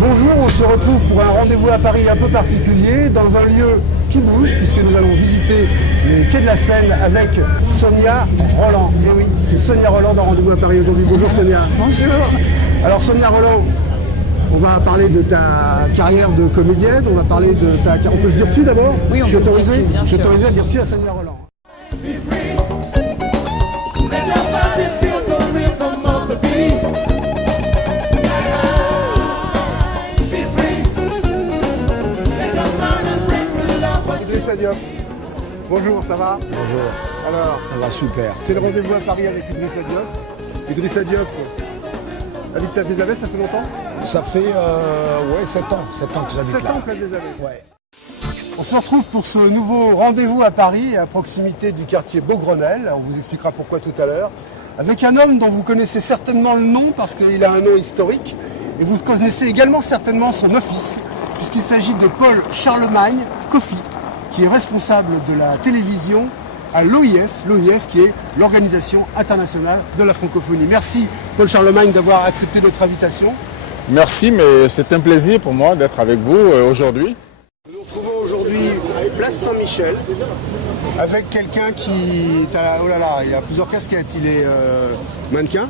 Bonjour, on se retrouve pour un rendez-vous à Paris un peu particulier, dans un lieu qui bouge, puisque nous allons visiter les quais de la Seine avec Sonia Rolland. Et oui, c'est Sonia Rolland dans Rendez-vous à Paris aujourd'hui. Bonjour Sonia. Bonjour. Alors Sonia Rolland, on va parler de ta carrière de comédienne, on va parler de ta... On peut se dire tu d'abord? Oui, on peut se dire tu, bien sûr. Je suis autorisé à dire tu à Sonia Rolland. Bonjour, ça va? Bonjour. Alors, ça va super. C'est le rendez-vous à Paris avec Idrissa Diop. Idrissa Diop, habite Place des Abbesses, ça fait longtemps? Ça fait 7 ans que j'habite là. 7 ans Place des Abbesses. Ouais. On se retrouve pour ce nouveau rendez-vous à Paris, à proximité du quartier Beaugrenelle. On vous expliquera pourquoi tout à l'heure. Avec un homme dont vous connaissez certainement le nom parce qu'il a un nom historique. Et vous connaissez également certainement son office, puisqu'il s'agit de Paul Charlemagne Coffi, qui est responsable de la télévision à l'OIF, qui est l'Organisation internationale de la francophonie. Merci Paul Charlemagne d'avoir accepté notre invitation. Merci, mais c'est un plaisir pour moi d'être avec vous aujourd'hui. Nous nous retrouvons aujourd'hui place Saint-Michel avec quelqu'un qui est à... Oh là là, il a plusieurs casquettes. Il est mannequin.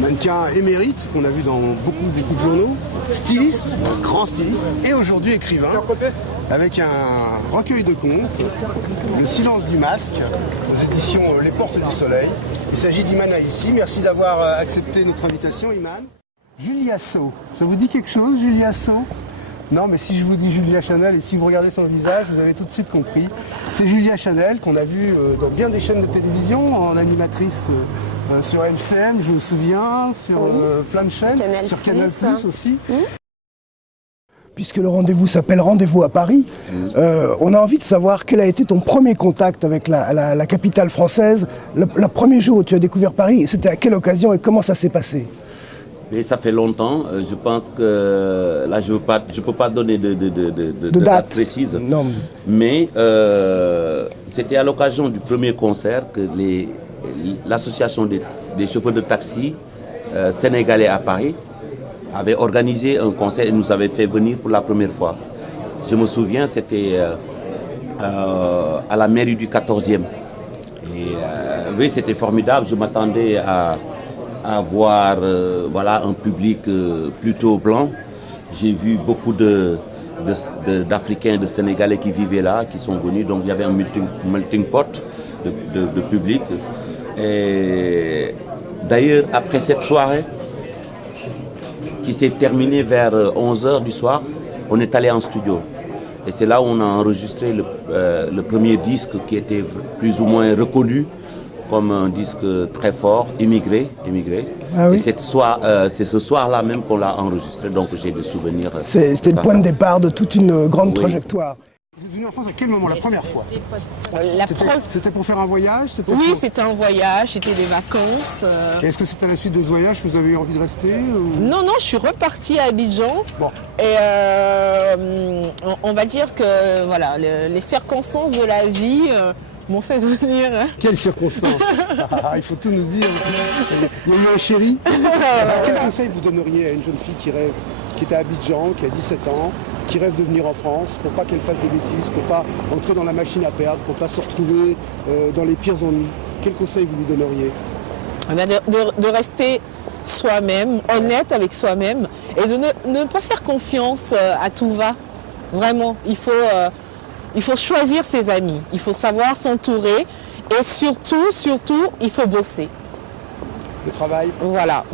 Mannequin émérite, qu'on a vu dans beaucoup de journaux, styliste, grand styliste, et aujourd'hui écrivain, avec un recueil de contes, Le silence du masque, aux éditions Les Portes du Soleil. Il s'agit d'Iman Aïssi. Merci d'avoir accepté notre invitation, Iman. Julia So, ça vous dit quelque chose, Julia So? Non, mais si je vous dis Julia Chanel et si vous regardez son visage, vous avez tout de suite compris. C'est Julia Chanel qu'on a vu dans bien des chaînes de télévision, en animatrice sur MCM, je me souviens, sur plein de chaînes, Canal+, sur Canal+, aussi. Puisque le rendez-vous s'appelle Rendez-vous à Paris, on a envie de savoir quel a été ton premier contact avec la capitale française, le premier jour où tu as découvert Paris, c'était à quelle occasion et comment ça s'est passé? Mais ça fait longtemps, je pense que là je peux pas donner de date précise. Non. Mais c'était à l'occasion du premier concert que l'association des chauffeurs de taxi sénégalais à Paris avait organisé un concert et nous avait fait venir pour la première fois. Je me souviens, c'était à la mairie du 14e. Et oui, c'était formidable, je m'attendais à voir un public plutôt blanc. J'ai vu beaucoup d'Africains, de Sénégalais qui vivaient là, qui sont venus. Donc il y avait un melting pot de public. Et d'ailleurs, après cette soirée, qui s'est terminée vers 11h du soir, on est allé en studio. Et c'est là où on a enregistré le premier disque qui était plus ou moins reconnu comme un disque très fort, Immigré. Ah oui. Et c'est ce soir-là même qu'on l'a enregistré, donc j'ai des souvenirs. C'était le point de départ de toute une grande trajectoire. Vous êtes venu en France à quel moment, la première fois? C'était pour faire un voyage? Oui, c'était un voyage, c'était des vacances. Et est-ce que c'est à la suite de ce voyage que vous avez eu envie de rester ou... Non, je suis repartie à Abidjan. Bon. Et on va dire que voilà, les circonstances de la vie m'ont fait venir. Quelles circonstances? Il faut tout nous dire. Il y a eu un chéri. Quel conseil vous donneriez à une jeune fille qui rêve, qui est à Abidjan, qui a 17 ans, qui rêve de venir en France, pour pas qu'elle fasse des bêtises, pour pas entrer dans la machine à perdre, pour pas se retrouver dans les pires ennuis? Quel conseil vous lui donneriez? De rester soi-même, honnête avec soi-même, et de ne pas faire confiance à tout va. Vraiment, il faut choisir ses amis, il faut savoir s'entourer et surtout, il faut bosser. Le travail? Voilà,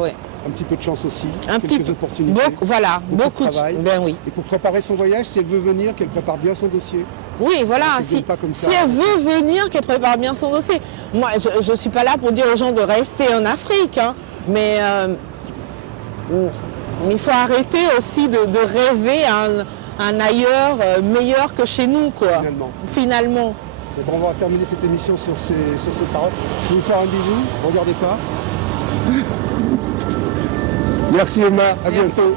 ouais. Un petit peu de chance aussi, quelques petit opportunités. Beaucoup de travail. Ben oui. Et pour préparer son voyage, si elle veut venir, qu'elle prépare bien son dossier. Oui, voilà. Si elle veut venir, qu'elle prépare bien son dossier. Moi, je ne suis pas là pour dire aux gens de rester en Afrique, hein, mais il faut arrêter aussi de rêver un ailleurs meilleur que chez nous, quoi. Finalement. Donc on va terminer cette émission sur ces paroles. Je vais vous faire un bisou, regardez pas. Merci Emma, à bientôt.